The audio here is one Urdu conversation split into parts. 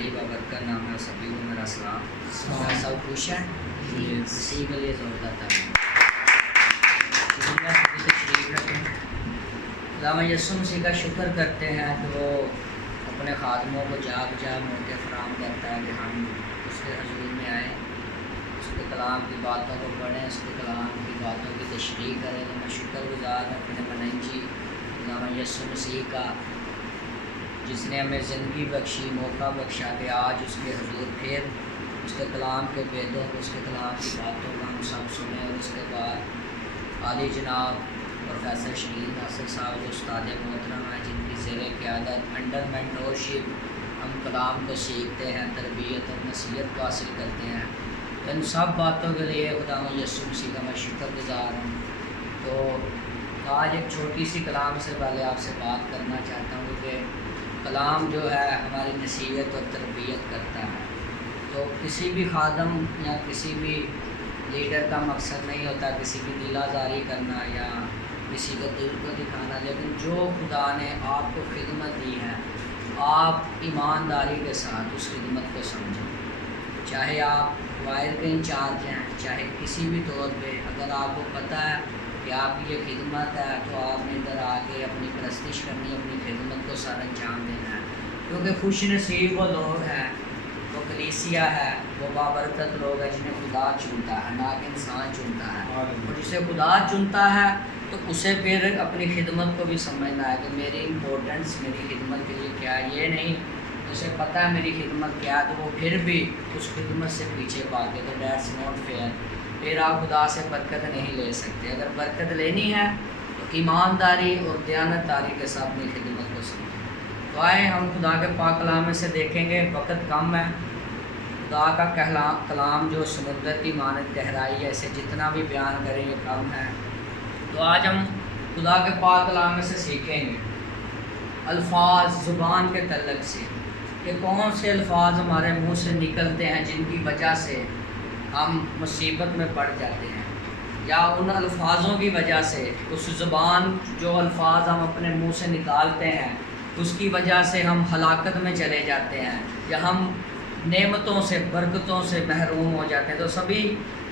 علی بابرکر نام ہے، سبھی کو میرا سلام۔ سب خوش ہیں؟ اسی کے لیے زوردار تھا تشریف رکھیں۔ علامہ یسوع مسیح کا شکر کرتے ہیں کہ وہ اپنے خادموں کو جا بجا موقع فراہم کرتا ہے کہ ہم اس کے حضور میں آئیں، اس کے کلام کی باتوں کو پڑھیں، اس کے کلام کی باتوں کی تشریح کریں۔ تو میں شکر گزار ہوں اپنے مننجی علامہ یسوع مسیح کا، جس نے ہمیں زندگی بخشی، موقع بخشا کہ آج اس کے حضور پھر اس کے کلام کے بیتوں کو، اس کے کلام کی باتوں کو ہم سب سنیں۔ اور اس کے بعد عالی جناب پروفیسر شہید ناصر صاحب جو استاد محترم ہیں، جن کی زیر قیادت انڈر مینٹورشپ ہم کلام کو سیکھتے ہیں، تربیت اور نصیحت کو حاصل کرتے ہیں۔ ان سب باتوں کے لیے خداوند یسوع مسیح کا میں شکر گزار ہوں۔ تو آج ایک چھوٹی سی کلام سے پہلے آپ سے بات کرنا چاہتا ہوں کہ کلام جو ہے ہماری نصیحت اور تربیت کرتا ہے۔ تو کسی بھی خادم یا کسی بھی لیڈر کا مقصد نہیں ہوتا کسی کی دل آزاری کرنا یا کسی کو دل کو دکھانا، لیکن جو خدا نے آپ کو خدمت دی ہے آپ ایمانداری کے ساتھ اس خدمت کو سمجھیں۔ چاہے آپ وائر کے انچارج ہیں، چاہے کسی بھی طور پہ، اگر آپ کو پتہ ہے کہ آپ کی یہ خدمت ہے تو آپ نے ادھر آ کے اپنی پرستش کرنی، اپنی خدمت کو سر انجام دینا ہے، کیونکہ خوش نصیب وہ لوگ ہیں، وہ کلیسیا ہے، وہ بابرکت لوگ ہیں جنہیں خدا چنتا ہے، نہ کہ انسان چنتا ہے۔ اور جسے خدا چنتا ہے تو اسے پھر اپنی خدمت کو بھی سمجھنا ہے کہ میری امپورٹنس میری خدمت کے لیے کیا ہے۔ یہ نہیں اسے پتہ ہے میری خدمت کیا ہے تو وہ پھر بھی اس خدمت سے پیچھے بھاگے، تو دیٹس ناٹ فیئر۔ پھر آپ خدا سے برکت نہیں لے سکتے۔ اگر برکت لینی ہے تو ایمانداری اور دیانتداری کے ساتھ اپنی خدمت کو سمجھیں۔ تو آئے ہم خدا کے پاک کلام میں سے دیکھیں گے، وقت کم ہے، خدا کا کلام جو سمندر کی مانند گہرائی ہے، اسے جتنا بھی بیان کریں یہ کم ہے۔ تو آج ہم خدا کے پاک کلام میں سے سیکھیں گے الفاظ زبان کے تعلق سے، کہ کون سے الفاظ ہمارے منہ سے نکلتے ہیں جن کی وجہ سے ہم مصیبت میں پڑ جاتے ہیں، یا ان الفاظوں کی وجہ سے اس زبان جو الفاظ ہم اپنے منہ سے نکالتے ہیں اس کی وجہ سے ہم ہلاکت میں چلے جاتے ہیں، یا ہم نعمتوں سے برکتوں سے محروم ہو جاتے ہیں۔ تو سبھی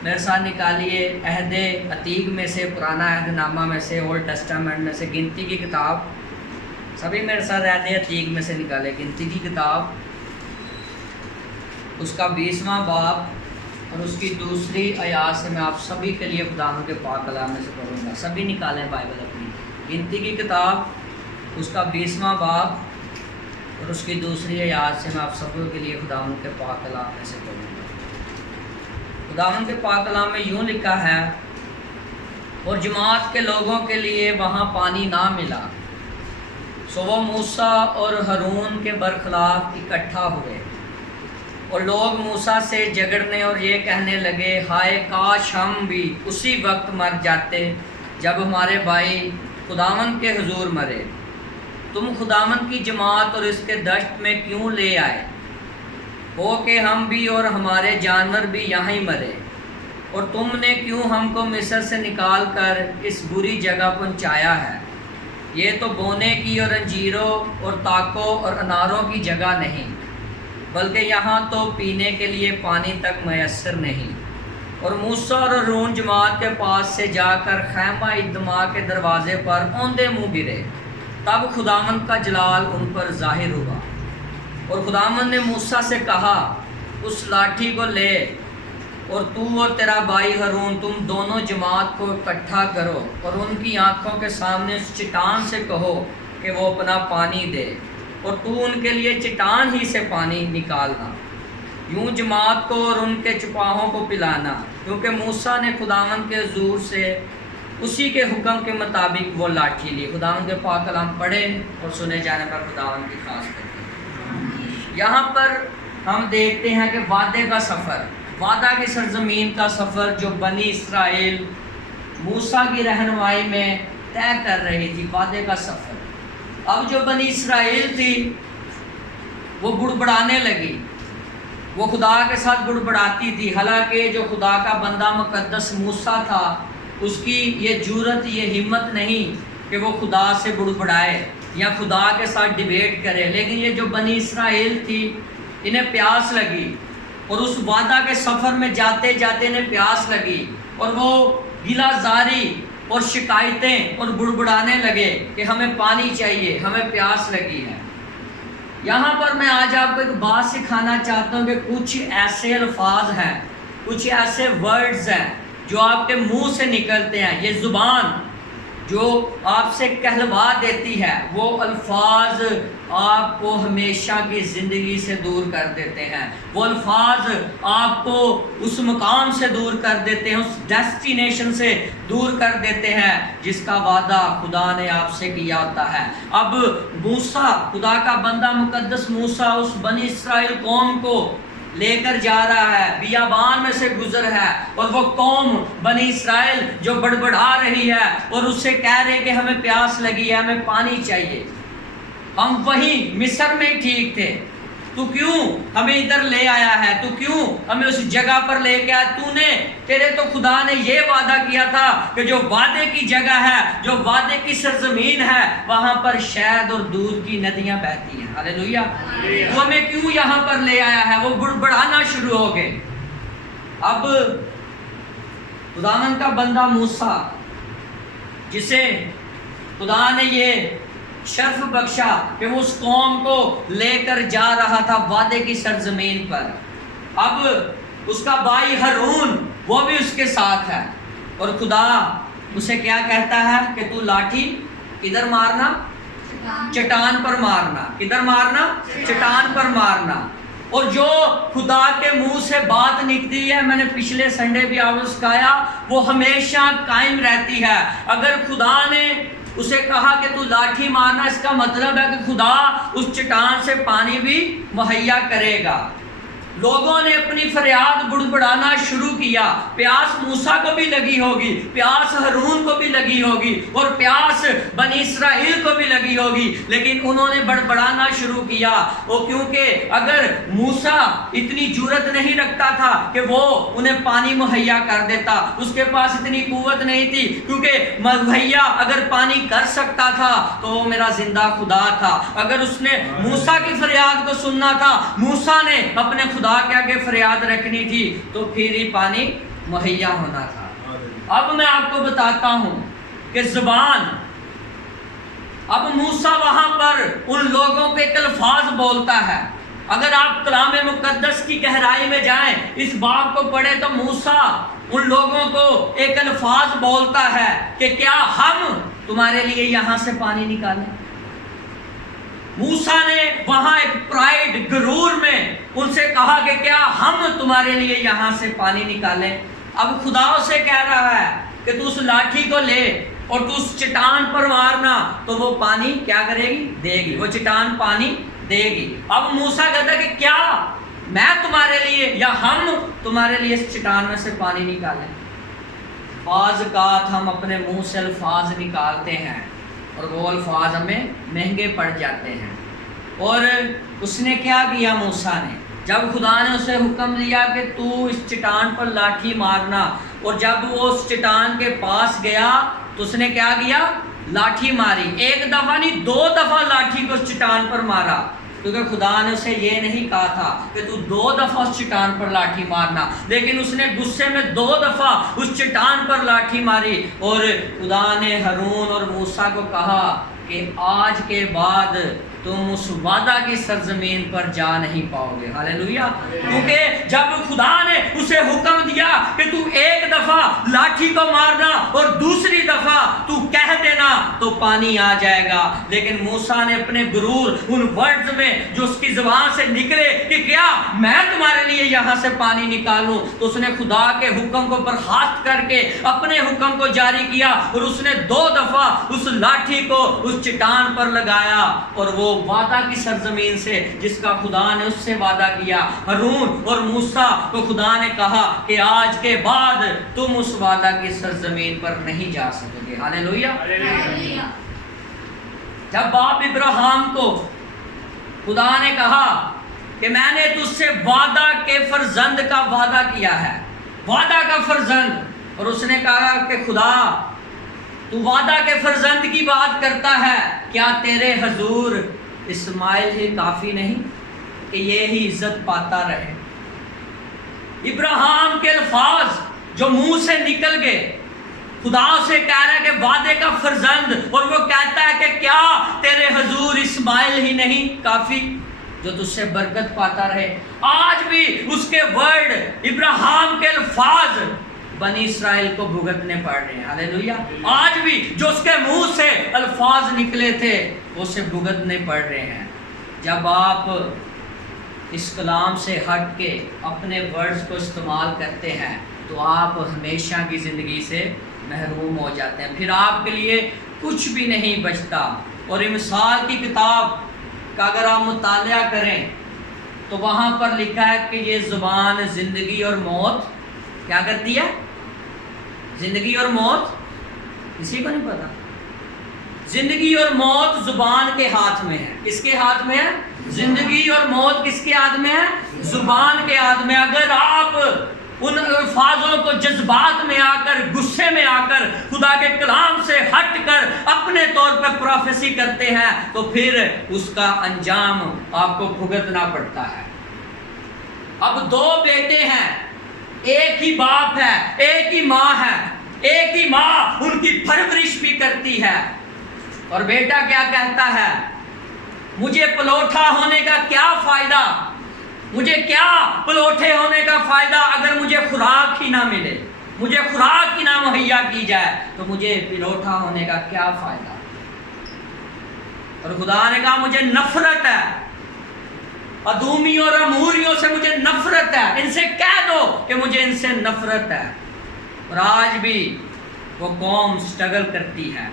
میرے ساتھ نکالیے عہد عتیق میں سے، پرانا عہد نامہ میں سے، اولڈ ٹیسٹامنٹ میں سے گنتی کی کتاب، سبھی میرے ساتھ عہد عتیق میں سے نکالے گنتی کی کتاب، اس کا 20واں باب اور اس کی دوسری آیات سے میں آپ سبھی کے لیے خداوند کے پاک کلام میں سے پڑھوں گا۔ سبھی نکالیں بائبل اپنی، گنتی کی کتاب اس کا 20واں باب اور اس کی دوسری آیات سے میں آپ سب کے لیے خداوند کے پاک کلام میں سے پڑھوں گا۔ خداوند کے پاک کلام میں یوں لکھا ہے، اور جماعت کے لوگوں کے لیے وہاں پانی نہ ملا، سو وہ موسیٰ اور ہارون کے برخلاف اکٹھا ہوئے، اور لوگ موسیٰ سے جھگڑنے اور یہ کہنے لگے، ہائے کاش ہم بھی اسی وقت مر جاتے جب ہمارے بھائی خداوند کے حضور مرے۔ تم خداوند کی جماعت اور اس کے دشت میں کیوں لے آئے؟ ہو کہ ہم بھی اور ہمارے جانور بھی یہاں ہی مرے، اور تم نے کیوں ہم کو مصر سے نکال کر اس بری جگہ پہنچایا ہے؟ یہ تو بونے کی اور انجیروں اور تاکوں اور اناروں کی جگہ نہیں، بلکہ یہاں تو پینے کے لیے پانی تک میسر نہیں۔ اور موسیٰ اور ہارون جماعت کے پاس سے جا کر خیمہ اجتماع کے دروازے پر اوندے منہ گرے، تب خداوند کا جلال ان پر ظاہر ہوا۔ اور خداوند نے موسیٰ سے کہا، اس لاٹھی کو لے اور تو اور تیرا بھائی ہارون تم دونوں جماعت کو اکٹھا کرو، اور ان کی آنکھوں کے سامنے اس چٹان سے کہو کہ وہ اپنا پانی دے، اور تو ان کے لیے چٹان ہی سے پانی نکالنا، یوں جماعت کو اور ان کے چپاہوں کو پلانا، کیونکہ موسیٰ نے خداوند کے حضور سے اسی کے حکم کے مطابق وہ لاٹھی لی۔ خداوند کے پاک کلام پڑھے اور سنے جانے پر خداوند کی خاص کرتے ہیں۔ یہاں پر ہم دیکھتے ہیں کہ وعدے کا سفر، وعدہ کی سرزمین کا سفر جو بنی اسرائیل موسیٰ کی رہنمائی میں طے کر رہی تھی، وعدے کا سفر۔ اب جو بنی اسرائیل تھی وہ بڑبڑانے لگی، وہ خدا کے ساتھ بڑبڑاتی تھی، حالانکہ جو خدا کا بندہ مقدس موسیٰ تھا اس کی یہ جرأت، یہ ہمت نہیں کہ وہ خدا سے بڑبڑائے یا خدا کے ساتھ ڈیبیٹ کرے، لیکن یہ جو بنی اسرائیل تھی انہیں پیاس لگی، اور اس وعدہ کے سفر میں جاتے جاتے انہیں پیاس لگی، اور وہ گلہ زاری اور شکایتیں اور بڑبڑانے لگے کہ ہمیں پانی چاہیے، ہمیں پیاس لگی ہے۔ یہاں پر میں آج آپ کو ایک بات سکھانا چاہتا ہوں کہ کچھ ایسے الفاظ ہیں، کچھ ایسے ورڈز ہیں جو آپ کے منہ سے نکلتے ہیں، یہ زبان جو آپ سے کہلوا دیتی ہے، وہ الفاظ آپ کو ہمیشہ کی زندگی سے دور کر دیتے ہیں، وہ الفاظ آپ کو اس مقام سے دور کر دیتے ہیں، اس ڈیسٹینیشن سے دور کر دیتے ہیں جس کا وعدہ خدا نے آپ سے کیا ہوتا ہے۔ اب موسیٰ، خدا کا بندہ مقدس موسیٰ، اس بنی اسرائیل قوم کو لے کر جا رہا ہے، بیابان میں سے گزر ہے، اور وہ قوم بنی اسرائیل جو بڑبڑا رہی ہے اور اس سے کہہ رہے کہ ہمیں پیاس لگی ہے، ہمیں پانی چاہیے۔ ہم وہیں مصر میں ہی ٹھیک تھے، تو کیوں ہمیں ادھر لے آیا ہے؟ تو کیوں ہمیں اس جگہ پر لے کے آیا؟ تو نے، تیرے تو خدا نے یہ وعدہ کیا تھا کہ جو وعدے کی جگہ ہے، جو وعدے کی سرزمین ہے، وہاں پر شہد اور دودھ کی ندیاں بہتی ہیں۔ ہاللیلویہ۔ تو ہمیں کیوں یہاں پر لے آیا ہے؟ وہ بڑبڑانا شروع ہو گئے۔ اب خداوند کا بندہ موسیٰ، جسے خدا نے یہ شرف بخشا کہ وہ اس قوم کو لے کر جا رہا تھا وعدے کی سرزمین پر، اب اس کا بھائی ہارون وہ بھی اس کے ساتھ ہے، اور خدا اسے کیا کہتا ہے کہ تو لاٹھی کدھر مارنا؟ چٹان پر مارنا۔ کدھر مارنا؟ چٹان پر مارنا۔ اور جو خدا کے منہ سے بات نکلتی ہے، میں نے پچھلے سنڈے بھی آپ کو سکھایا، وہ ہمیشہ قائم رہتی ہے۔ اگر خدا نے اسے کہا کہ تو لاٹھی مارنا، اس کا مطلب ہے کہ خدا اس چٹان سے پانی بھی مہیا کرے گا۔ لوگوں نے اپنی فریاد بڑبڑانا شروع کیا، پیاس موسیٰ کو بھی لگی ہوگی، پیاس ہارون کو بھی لگی ہوگی، اور پیاس بنی اسرائیل کو بھی لگی ہوگی، لیکن انہوں نے بڑبڑانا شروع کیا۔ وہ کیونکہ اگر موسیٰ اتنی جرأت نہیں رکھتا تھا کہ وہ انہیں پانی مہیا کر دیتا، اس کے پاس اتنی قوت نہیں تھی، کیونکہ مہیا اگر پانی کر سکتا تھا تو وہ میرا زندہ خدا تھا۔ اگر اس نے موسیٰ کی فریاد کو سننا تھا، موسیٰ نے اپنے خدا کے آگے فریاد رکھنی تھی، تو پھر ہی پانی مہیا ہونا تھا۔ اب میں آپ کو بتاتا ہوں کہ زبان، اب موسیٰ وہاں پر ان لوگوں کے ایک الفاظ بولتا ہے۔ اگر آپ کلام مقدس کی گہرائی میں جائیں، اس باب کو پڑھیں، تو موسیٰ ان لوگوں کو ایک الفاظ بولتا ہے کہ کیا ہم تمہارے لیے یہاں سے پانی نکالیں؟ موسیٰ نے وہاں ایک پرائیڈ، غرور میں ان سے کہا کہ کیا ہم تمہارے لیے یہاں سے پانی نکالیں؟ اب خدا اسے کہہ رہا ہے کہ تو اس لاٹھی کو لے اور تو اس چٹان پر مارنا، تو وہ پانی کیا کرے گی؟ دے گی، وہ چٹان پانی دے گی۔ اب موسیٰ کہتا ہے کہ کیا میں تمہارے لیے یا ہم تمہارے لیے اس چٹان میں سے پانی نکالیں؟ بعض اوقات ہم اپنے منہ سے الفاظ نکالتے ہیں اور وہ الفاظ ہمیں مہنگے پڑ جاتے ہیں۔ اور اس نے کیا کیا موسیٰ نے؟ جب خدا نے اسے حکم دیا کہ تو اس چٹان پر لاٹھی مارنا، اور جب وہ اس چٹان کے پاس گیا تو اس نے کیا کیا؟ لاٹھی ماری۔ ایک دفعہ نہیں، 2 دفعہ لاٹھی کو اس چٹان پر مارا، کیونکہ خدا نے اسے یہ نہیں کہا تھا کہ تو 2 دفعہ اس چٹان پر لاٹھی مارنا، لیکن اس نے غصے میں 2 دفعہ اس چٹان پر لاٹھی ماری۔ اور خدا نے ہارون اور موسیٰ کو کہا کہ آج کے بعد تم اس وعدہ کی سرزمین پر جا نہیں پاؤ گے۔ ہاللیلویہ۔ کیونکہ جب خدا نے اسے حکم دیا کہ تو ایک دفعہ لاٹھی کو مارنا اور دوسری دفعہ تو کہہ دینا تو پانی آ جائے گا، لیکن موسیٰ نے اپنے غرور ان ورڈز میں جو اس کی زبان سے نکلے کہ کیا میں تمہارے لیے یہاں سے پانی نکالوں، تو اس نے خدا کے حکم کو برخاست کر کے اپنے حکم کو جاری کیا، اور اس نے 2 دفعہ اس لاٹھی کو اس چٹان پر لگایا، اور وہ وعدہ کی سرزمین سے جس کا خدا نے اس سے وعدہ کیا، ہارون اور موسیٰ کو خدا نے کہا کہ آج کے بعد تم اس وعدہ کی سرزمین پر نہیں جا سکو گے۔ ہاللیلویہ۔ جب باپ ابراہیم کو خدا نے کہا کہ میں نے تجھ سے وعدہ کے فرزند کا وعدہ کیا ہے، وعدہ کا فرزند، اور اس نے کہا کہ خدا تو وعدہ کے فرزند کی بات کرتا ہے، کیا تیرے حضور اسماعیل ہی کافی نہیں؟ کہ یہی عزت پاتا رہے۔ ابراہیم کے الفاظ جو منہ سے نکل گئے، خدا سے کہہ رہا ہے کہ وعدے کا فرزند، اور وہ کہتا ہے کہ کیا تیرے حضور اسماعیل ہی نہیں کافی جو تجھ سے برکت پاتا رہے۔ آج بھی اس کے ورڈ، ابراہیم کے الفاظ بنی اسرائیل کو بھگتنے پڑ رہے ہیں۔ ہاللیلویہ۔ آج بھی جو اس کے منہ سے الفاظ نکلے تھے وہ اسے بھگتنے پڑ رہے ہیں۔ جب آپ اس کلام سے ہٹ کے اپنے ورڈز کو استعمال کرتے ہیں تو آپ ہمیشہ کی زندگی سے محروم ہو جاتے ہیں، پھر آپ کے لیے کچھ بھی نہیں بچتا۔ اور مثال کی کتاب کا اگر آپ مطالعہ کریں تو وہاں پر لکھا ہے کہ یہ زبان زندگی اور موت کیا کرتی ہے؟ زندگی اور موت کسی کو نہیں پتا۔ زندگی اور موت زبان کے ہاتھ میں ہے۔ کس کے ہاتھ میں ہے؟ زندگی اور موت کس کے ہاتھ میں ہے؟ زبان کے ہاتھ میں۔ اگر آپ ان الفاظوں کو جذبات میں آ کر، غصے میں آ کر، خدا کے کلام سے ہٹ کر اپنے طور پر پروفیسی کرتے ہیں تو پھر اس کا انجام آپ کو بھگتنا پڑتا ہے۔ اب دو بیٹے ہیں، ایک ہی باپ ہے، ایک ہی ماں ہے، ایک ہی ماں ان کی پرورش بھی کرتی ہے، اور بیٹا کیا کہتا ہے؟ مجھے پلوٹھا ہونے کا کیا فائدہ؟ مجھے کیا پلوٹھے ہونے کا فائدہ اگر مجھے خوراک ہی نہ ملے، مجھے خوراک ہی نہ مہیا کی جائے تو مجھے پلوٹھا ہونے کا کیا فائدہ؟ اور خدا نے کہا مجھے نفرت ہے، ادومیوں اور اموریوں سے مجھے نفرت ہے، ان سے کہہ دو کہ مجھے ان سے نفرت ہے۔ اور آج بھی وہ قوم سٹرگل کرتی ہے،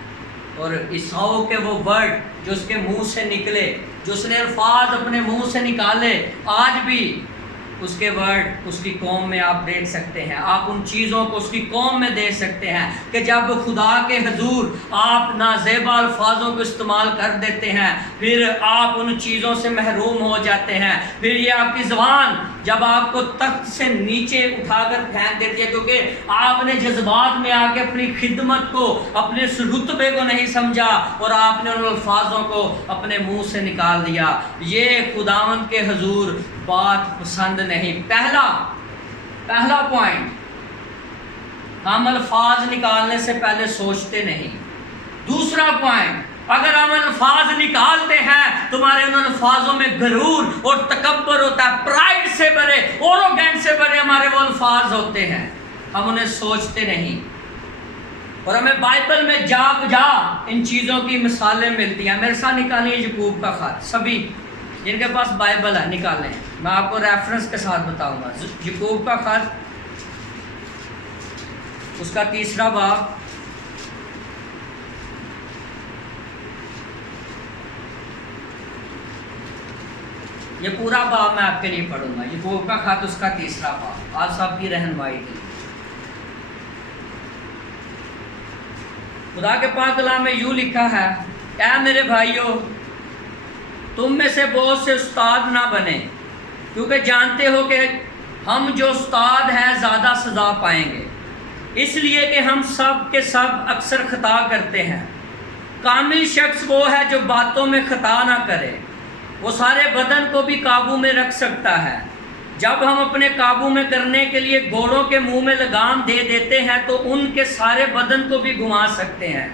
اور عیساؤ کے وہ ورڈ جو اس کے منہ سے نکلے، جو اس نے الفاظ اپنے منہ سے نکالے، آج بھی اس کے ورڈ اس کی قوم میں آپ دیکھ سکتے ہیں۔ آپ ان چیزوں کو اس کی قوم میں دیکھ سکتے ہیں کہ جب خدا کے حضور آپ نازیبا الفاظوں کو استعمال کر دیتے ہیں پھر آپ ان چیزوں سے محروم ہو جاتے ہیں۔ پھر یہ آپ کی زبان جب آپ کو تخت سے نیچے اٹھا کر پھینک دیتی ہے، کیونکہ آپ نے جذبات میں آ کے اپنی خدمت کو، اپنے اس رتبے کو نہیں سمجھا اور آپ نے ان الفاظوں کو اپنے منہ سے نکال دیا۔ یہ خداوند کے حضور بات پسند نہیں۔ پہلا پوائنٹ، ہم الفاظ نکالنے سے پہلے سوچتے نہیں۔ دوسرا پوائنٹ، اگر ہم الفاظ نکالتے ہیں تمہارے ان الفاظوں میں غرور اور تکبر ہوتا ہے، پرائڈ سے بھرے، اوروگنٹ سے بھرے ہمارے وہ الفاظ ہوتے ہیں، ہم انہیں سوچتے نہیں۔ اور ہمیں بائبل میں جا ان چیزوں کی مثالیں ملتی ہیں۔ میرے ساتھ نکالیے یعقوب کا خط، سبھی جن کے پاس بائبل ہے نکالیں، میں آپ کو ریفرنس کے ساتھ بتاؤں گا۔ یعقوب کا خط، اس کا 3 باب، یہ پورا باب میں آپ کے لیے پڑھوں گا۔ یعقوب کا خط، اس کا 3 باب، آپ سب کی رہنمائی کی۔ خدا کے پاک کلام میں یوں لکھا ہے، اے میرے بھائیو، تم میں سے بہت سے استاد نہ بنے، کیونکہ جانتے ہو کہ ہم جو استاد ہیں زیادہ سزا پائیں گے، اس لیے کہ ہم سب کے سب اکثر خطا کرتے ہیں۔ کامل شخص وہ ہے جو باتوں میں خطا نہ کرے، وہ سارے بدن کو بھی قابو میں رکھ سکتا ہے۔ جب ہم اپنے قابو میں کرنے کے لیے گھوڑوں کے منہ میں لگام دے دیتے ہیں تو ان کے سارے بدن کو بھی گھما سکتے ہیں۔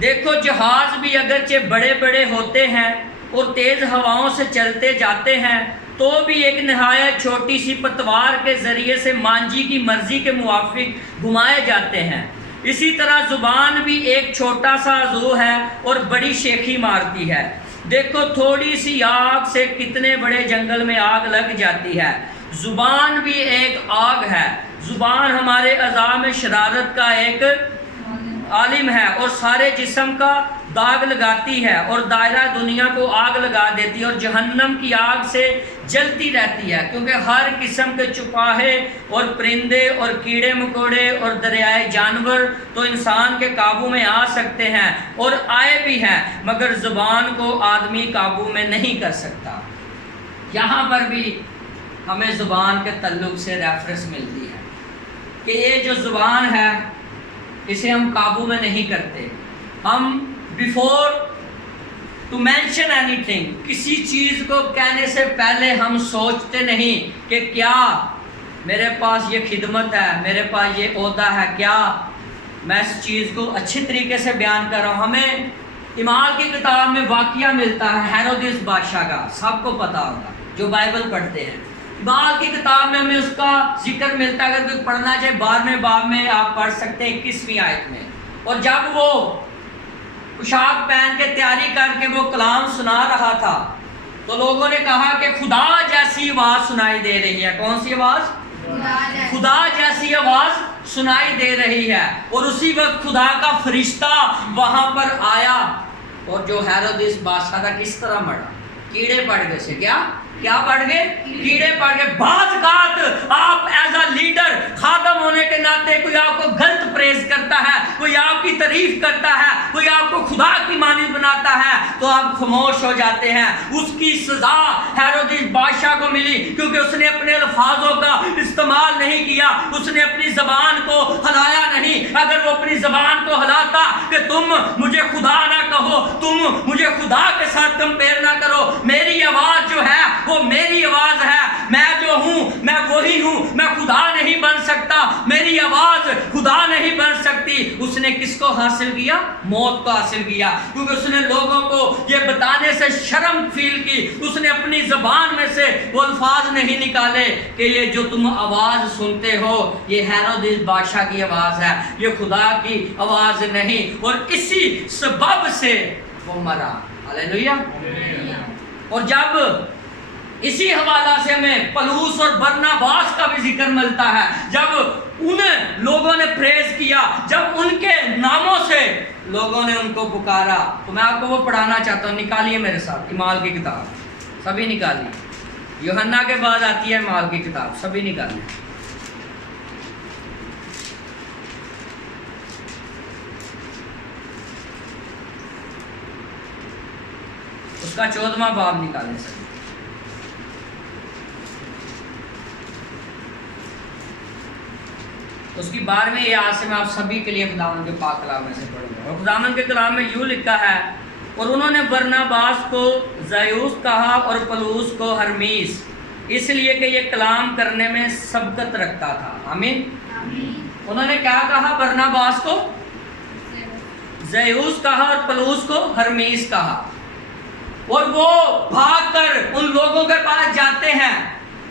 دیکھو جہاز بھی اگرچہ بڑے بڑے ہوتے ہیں اور تیز ہواؤں سے چلتے جاتے ہیں تو بھی ایک نہایت چھوٹی سی پتوار کے ذریعے سے مانجی کی مرضی کے موافق گھمائے جاتے ہیں۔ اسی طرح زبان بھی ایک چھوٹا سا عضو ہے اور بڑی شیخی مارتی ہے۔ دیکھو تھوڑی سی آگ سے کتنے بڑے جنگل میں آگ لگ جاتی ہے۔ زبان بھی ایک آگ ہے۔ زبان ہمارے اعضاء میں شرارت کا ایک عالم ہے اور سارے جسم کا داغ لگاتی ہے اور دائرہ دنیا کو آگ لگا دیتی ہے اور جہنم کی آگ سے جلتی رہتی ہے، کیونکہ ہر قسم کے چوپاہے اور پرندے اور کیڑے مکوڑے اور دریائے جانور تو انسان کے قابو میں آ سکتے ہیں اور آئے بھی ہیں، مگر زبان کو آدمی قابو میں نہیں کر سکتا۔ یہاں پر بھی ہمیں زبان کے تعلق سے ریفرنس ملتی ہے کہ یہ جو زبان ہے اسے ہم قابو میں نہیں کرتے۔ ہم بیفور to mention anything. کسی چیز کو کہنے سے پہلے ہم سوچتے نہیں کہ کیا میرے پاس یہ خدمت ہے، میرے پاس یہ عہدہ ہے، کیا میں اس چیز کو اچھی طریقے سے بیان کر رہا ہوں. ہمیں اعمال کی کتاب میں واقعہ ملتا ہے ہیرودیس بادشاہ کا، سب کو پتہ ہوگا جو بائبل پڑھتے ہیں. اعمال کی کتاب میں ہمیں اس کا ذکر ملتا ہے. اگر کوئی پڑھنا چاہے 12ویں باب میں آپ پڑھ سکتے ہیں 21ویں آیت میں. اور جب وہ پوشاک پہن کے تیاری کر کے وہ کلام سنا رہا تھا تو لوگوں نے کہا کہ خدا جیسی آواز سنائی دے رہی ہے. کون سی آواز؟ خدا جیسی آواز سنائی دے رہی ہے. اور اسی وقت خدا کا فرشتہ وہاں پر آیا اور جو ہیرودیس بادشاہ تھا کس طرح مرا؟ کیڑے پڑ گئے سے. کیا پڑ گئے؟ کیڑے پڑ گئے. بعض اوقات آپ ایز اے لیڈر خادم ہونے کے ناطے کوئی آپ کو غلط پریز کرتا ہے، کوئی آپ کی تعریف کرتا ہے، کوئی آپ کو خدا کی مانند بناتا ہے تو آپ خاموش ہو جاتے ہیں. اس کی سزا ہیرودیس بادشاہ کو ملی کیونکہ اس نے اپنے الفاظوں کا استعمال نہیں کیا، اس نے اپنی زبان کو ہلایا نہیں. اگر وہ اپنی زبان کو ہلاتا کہ تم مجھے خدا نہ کہو، تم مجھے خدا کے ساتھ کمپیئر نہ کرو، میری آواز جو ہے وہ میری آواز ہے، میں جو ہوں میں وہی ہوں، میں خدا نہیں بن سکتا، میری آواز خدا نہیں بن سکتی. اس نے کس کو حاصل کیا؟ موت کو حاصل کیا. کیونکہ اس نے لوگوں کو یہ بتانے سے شرم فیل کی. اس نے اپنی زبان میں سے وہ الفاظ نہیں نکالے کہ یہ جو تم آواز سنتے ہو یہ ہیرودیس بادشاہ کی آواز ہے، یہ خدا کی آواز نہیں. اور اسی سبب سے وہ مرا. ہاللیلویا. اور جب اسی حوالہ سے ہمیں پلوس اور برناباس کا بھی ذکر ملتا ہے، جب ان لوگوں نے پریز کیا، جب ان کے ناموں سے لوگوں نے ان کو پکارا، تو میں آپ کو وہ پڑھانا چاہتا ہوں. نکالیے میرے ساتھ اعمال کی کتاب، سبھی نکالیے. یوحنا کے بعد آتی ہے اعمال کی کتاب، سبھی نکالیے. اس کا 14واں باب نکالیں سر. اس کی 12ویں آیت سے میں آپ سبھی کے لیے خداوند کے پاک کلام میں سے پڑھوں گا. اور خداوند کے کلام میں یوں لکھا ہے، اور انہوں نے برناباس کو زیوس کہا اور پلوس کو ہرمیس، اس لیے کہ یہ کلام کرنے میں سبقت رکھتا تھا. آمین. انہوں نے کیا کہا؟ برناباس کو زیوس کہا اور پلوس کو ہرمیس کہا. اور وہ بھاگ کر ان لوگوں کے پاس جاتے ہیں،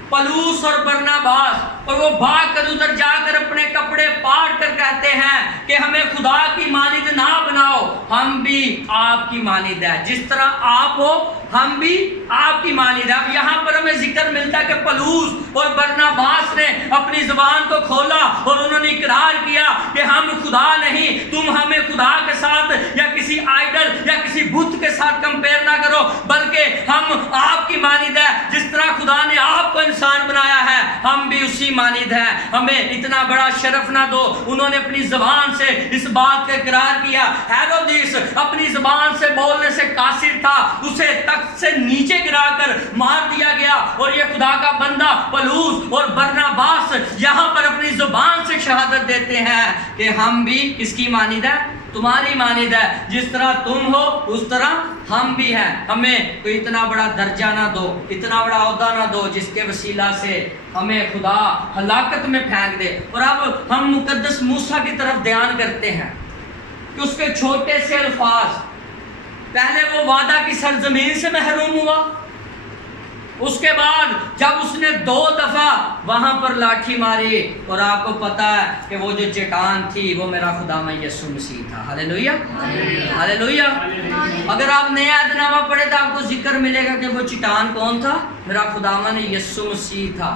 پلوس اور برناباس، اور وہ بھاگ کر ادھر جا کر اپنے کپڑے پاڑ کر کہتے ہیں کہ ہمیں خدا کی مانند نہ بناؤ، ہم بھی آپ کی مانند ہے، جس طرح آپ ہو ہم بھی آپ کی مانند ہے. اب یہاں پر ہمیں ذکر ملتا ہے کہ پلوس اور برناباس نے اپنی زبان کو کھولا اور انہوں نے اقرار کیا کہ ہم خدا نہیں، تم ہمیں خدا کے ساتھ یا کسی آئیڈل یا کسی بت کے ساتھ کمپیئر نہ کرو، بلکہ ہم آپ کی مانند ہے. جس طرح خدا نے آپ کو انسان بنایا ہے ہم بھی اسی مانند ہیں، ہمیں اتنا بڑا شرف نہ دو. انہوں نے اپنی زبان سے اس بات کا اقرار کیا. ہیرودیس اپنی زبان سے بولنے سے قاصر تھا، اسے تخت سے نیچے گرا کر مار دیا گیا. اور یہ خدا کا بندہ پلوس اور برناباس یہاں پر اپنی زبان سے شہادت دیتے ہیں کہ ہم بھی کس کی مانند ہے؟ تمہاری مانند ہے. جس طرح تم ہو اس طرح ہم بھی ہیں. ہمیں کوئی اتنا بڑا درجہ نہ دو، اتنا بڑا عہدہ نہ دو جس کے وسیلہ سے ہمیں خدا ہلاکت میں پھینک دے. اور اب ہم مقدس موسیٰ کی طرف دھیان کرتے ہیں کہ اس کے چھوٹے سے الفاظ، پہلے وہ وعدہ کی سرزمین سے محروم ہوا، اس کے بعد جب اس نے 2 دفعہ وہاں پر لاٹھی ماری، اور آپ کو پتا ہے کہ وہ جو چٹان تھی وہ میرا خداوند یسوع مسیح تھا. ہاللیلویا ہاللیلویا. اگر آپ نیا عہد نامہ پڑھے تو آپ کو ذکر ملے گا کہ وہ چٹان کون تھا؟ میرا خداوند یسوع مسیح تھا.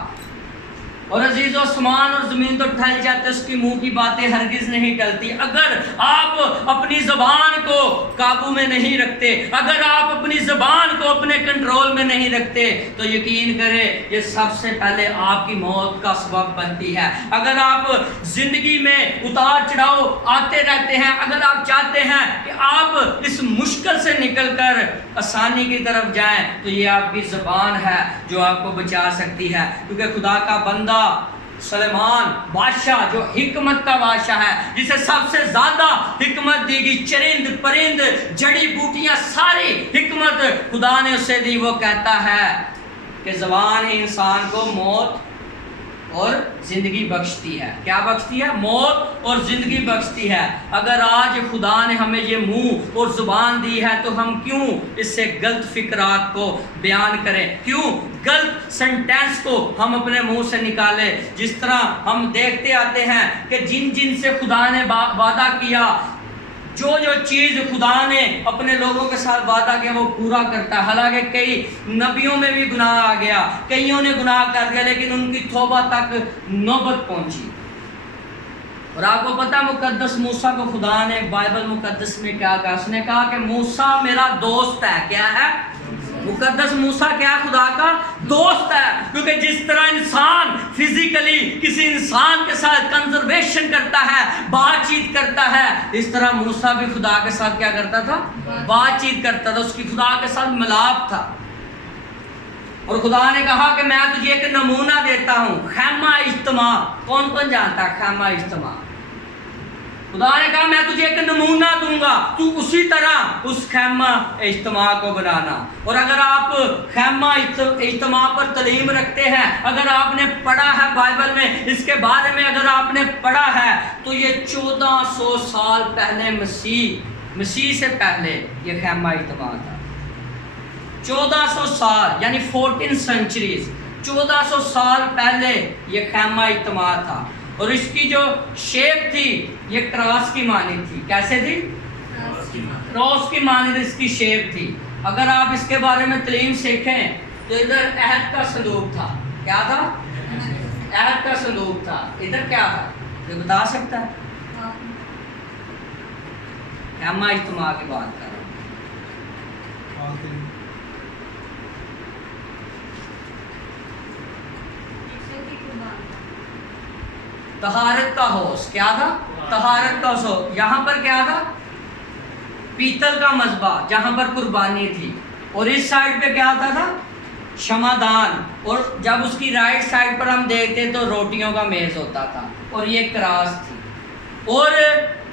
اور عزیز و آسمان اور زمین تو ٹھہر جاتے، اس کی منہ کی باتیں ہرگز نہیں ٹلتی. اگر آپ اپنی زبان کو قابو میں نہیں رکھتے، اگر آپ اپنی زبان کو اپنے کنٹرول میں نہیں رکھتے، تو یقین کریں یہ سب سے پہلے آپ کی موت کا سبب بنتی ہے. اگر آپ زندگی میں اتار چڑھاؤ آتے رہتے ہیں، اگر آپ چاہتے ہیں کہ آپ اس مشکل سے نکل کر آسانی کی طرف جائیں، تو یہ آپ کی زبان ہے جو آپ کو بچا سکتی ہے. کیونکہ خدا کا بندہ سلیمان بادشاہ جو حکمت کا بادشاہ ہے، جسے سب سے زیادہ حکمت دی گئی، چرند پرند جڑی بوٹیاں ساری حکمت خدا نے اسے دی، وہ کہتا ہے کہ زبان ہی انسان کو موت اور زندگی بخشتی ہے۔ کیا بخشتی ہے؟ موت اور زندگی بخشتی ہے۔ اگر آج خدا نے ہمیں یہ منہ اور زبان دی ہے تو ہم کیوں اس سے غلط فکرات کو بیان کریں، کیوں غلط سنٹینس کو ہم اپنے منہ سے نکالیں؟ جس طرح ہم دیکھتے آتے ہیں کہ جن سے خدا نے وعدہ کیا، جو چیز خدا نے اپنے لوگوں کے ساتھ وعدہ کیا وہ پورا کرتا ہے۔ حالانکہ کئی نبیوں میں بھی گناہ آ گیا، کئیوں نے گناہ کر دیا، لیکن ان کی توبہ تک نوبت پہنچی۔ اور آپ کو پتہ مقدس موسیٰ کو خدا نے بائبل مقدس میں کیا کہا؟ اس نے کہا کہ موسیٰ میرا دوست ہے۔ کیا ہے؟ مقدس موسیٰ کیا خدا کا دوست ہے، کیونکہ جس طرح انسان فزیکلی کسی انسان کے ساتھ کنزرویشن کرتا ہے، بات چیت کرتا ہے، اس طرح موسیٰ بھی خدا کے ساتھ کیا کرتا تھا؟ بات چیت کرتا تھا، اس کی خدا کے ساتھ ملاپ تھا۔ اور خدا نے کہا کہ میں تجھے ایک نمونہ دیتا ہوں، خیمہ اجتماع۔ کون کون جانتا ہے خیمہ اجتماع؟ خدا نے کہا میں تجھے ایک نمونہ دوں گا، تو اسی طرح اس خیمہ اجتماع کو بنانا۔ اور اگر آپ خیمہ اجتماع پر تعلیم رکھتے ہیں، اگر آپ نے پڑھا ہے بائبل میں اس کے بارے میں، اگر آپ نے پڑھا ہے تو یہ 1400 سال پہلے مسیح سے پہلے یہ خیمہ اجتماع تھا۔ 1400 سال یعنی 14 سینچریز، 1400 سال پہلے یہ خیمہ اجتماع تھا۔ اور اس کی جو شیپ تھی یہ کراس کی مانند تھی۔ کیسے تھی؟ کراس کی مانند اس کی شیپ تھی۔ اگر آپ اس کے بارے میں تعلیم سیکھیں تو ادھر عہد کا صندوق تھا۔ کیا تھا؟ عہد کا صندوق تھا۔ ادھر کیا تھا؟ کوئی بتا سکتا ہے؟ خیمہ اجتماع کی بات کر رہا ہوں۔ طہارت کا حوض۔ کیا تھا؟ طہارت کا حوض۔ یہاں پر کیا تھا؟ پیتل کا مذبح جہاں پر قربانی تھی، اور اس سائڈ پہ کیا ہوتا تھا؟ شمعدان۔ اور جب اس کی رائٹ سائڈ پر ہم دیکھتے تو روٹیوں کا میز ہوتا تھا، اور یہ کراس تھی۔ اور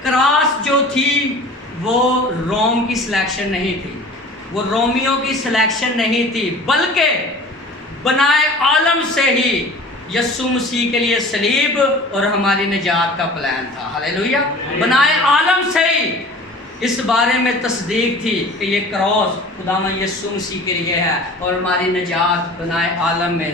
کراس جو تھی وہ روم کی سلیکشن نہیں تھی، وہ رومیوں کی سلیکشن نہیں تھی، بلکہ بنائے عالم سے ہی یسوع مسیح کے لیے صلیب اور ہماری نجات کا پلان تھا۔ ہاللیلویہ۔ بنائے عالم سے ہی اس بارے میں تصدیق تھی کہ یہ کراس خداوند یسوع مسیح کے لیے ہے، اور ہماری نجات بنائے عالم میں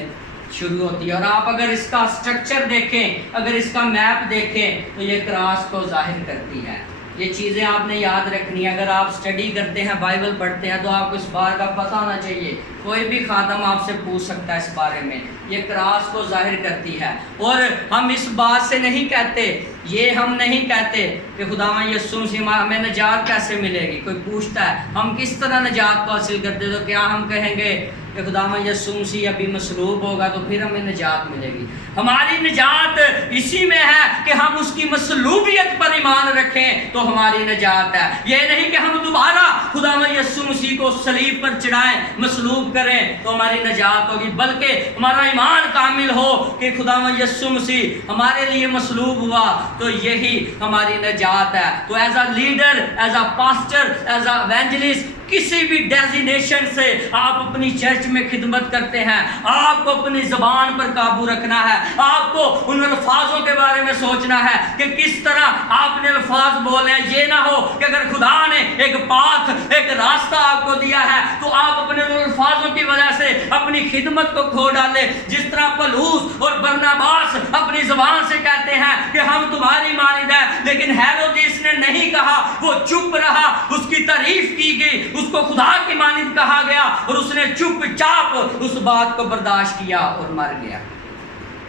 شروع ہوتی ہے۔ اور آپ اگر اس کا سٹرکچر دیکھیں، اگر اس کا میپ دیکھیں تو یہ کراس کو ظاہر کرتی ہے۔ یہ چیزیں آپ نے یاد رکھنی ہے۔ اگر آپ سٹڈی کرتے ہیں، بائبل پڑھتے ہیں، تو آپ کو اس بات کا پتہ ہونا چاہیے۔ کوئی بھی خادم آپ سے پوچھ سکتا ہے اس بارے میں، یہ کراس کو ظاہر کرتی ہے۔ اور ہم اس بات سے نہیں کہتے، یہ ہم نہیں کہتے کہ خداوند یسوع مسیح ہمیں نجات کیسے ملے گی۔ کوئی پوچھتا ہے ہم کس طرح نجات کو حاصل کرتے، تو کیا ہم کہیں گے کہ خداوند یسوع مسیح ابھی مصلوب ہوگا تو پھر ہمیں نجات ملے گی؟ ہماری نجات اسی میں ہے کہ ہم اس کی مصلوبیت پر ایمان رکھیں تو ہماری نجات ہے۔ یہ نہیں کہ ہم دوبارہ خداوند یسوع مسیح کو صلیب پر چڑھائیں، مصلوب کریں تو ہماری نجات ہوگی، بلکہ ہمارا ایمان کامل ہو کہ خداوند یسوع مسیح ہمارے لیے مصلوب ہوا تو یہی ہماری نجات ہے۔ تو as a leader, as a pastor, as a evangelist, کسی بھی ڈیزینیشن سے آپ اپنی چرچ میں خدمت کرتے ہیں، آپ کو اپنی زبان پر قابو رکھنا ہے، آپ کو ان الفاظوں کے بارے میں سوچنا ہے کہ کس طرح آپ نے الفاظ بولے ہیں۔ یہ نہ ہو کہ اگر خدا نے ایک پاتھ، ایک راستہ آپ کو دیا ہے تو آپ اپنے ان الفاظوں کی وجہ سے اپنی خدمت کو کھو ڈالیں۔ جس طرح پولس اور برناباس اپنی زبان سے کہتے ہیں کہ ہم تمہاری مانند ہیں، لیکن ہیرودیس نے نہیں کہا، وہ چپ رہا، اس کی تعریف کی گئی، اس کو خدا کی مانند کہا گیا، اور اس نے چپ چاپ اس بات کو برداشت کیا اور مر گیا۔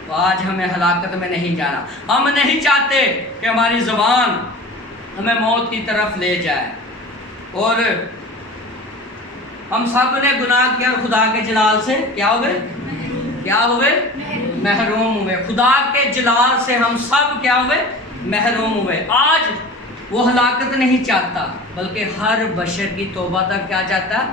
تو آج ہمیں ہلاکت میں نہیں جانا۔ ہم نہیں چاہتے کہ ہماری زبان ہمیں موت کی طرف لے جائے، اور ہم سب نے گناہ کیا اور خدا کے جلال سے کیا ہوئے؟ کیا ہوئے؟ محروم ہوئے۔ خدا کے جلال سے ہم سب کیا ہوئے؟ محروم ہوئے۔ آج وہ ہلاکت نہیں چاہتا، بلکہ ہر بشر کی توبہ تک کیا چاہتا ہے؟